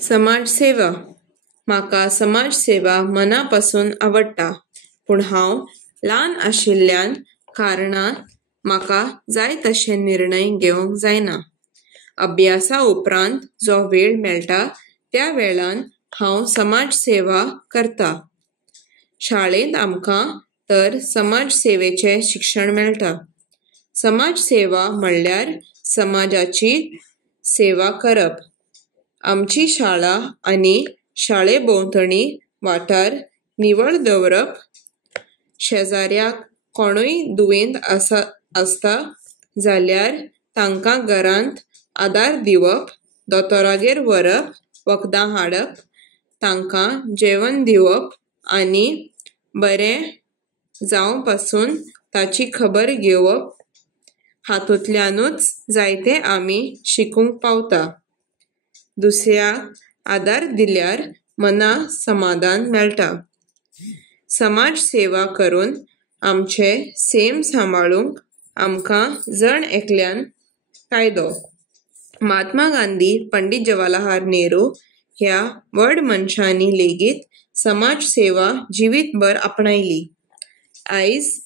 समाजसेवा म्हाका समाजसेवा मनापासून आवडटा, पूण हांव ल्हान आशिल्ल्यान कारणान म्हाका जाय तशे निर्णय घेवंक जायना. अभ्यासा उपरांत जो वेळ मेळटा त्या वेळान हांव समाजसेवा करता. शाळेंत आमकां तर समाजसेवेचें शिक्षण मेळटा. समाजसेवा म्हणल्यार समाजाची सेवा करप. आमची शाळा आनी शाळे भोंवतणी वाठार निवळ दवरप, शेजाऱ्याक कोणूय दुयेंत आसता जाल्यार तांकां घरांत आदार दिवप, दोतोरागेर व्हरप, वखदां हाडप, तांकां जेवण दिवप आनी बरें जावं पासून ताची खबर घेवप, हातूंतल्यानूच जायतें आमी शिकूंक पावता. दुसऱ्याक आदार दिल्यार मनाक समाधान मेळटा. समाजसेवा करून आमचें सेम सांबाळूंक आमकां जण एकल्यान कायदो. महात्मा गांधी, पंडित जवाहरलाल नेहरू ह्या व्हड मनशांनी लेगीत समाजसेवा जिवीतभर आपणायली. आयज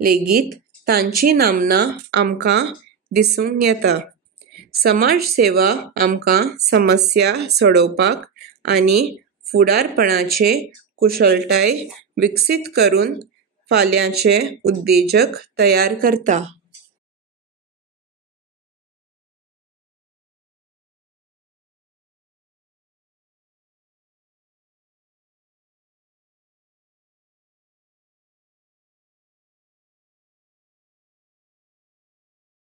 लेगीत तांची नामनां आमकां दिसूंक येता. समाजसेवा आमकां समस्या सोडोवपाक आनी फुडारपणाचे कुशळटाय विकसीत करून फाल्यांचे उद्देजक तयार करता.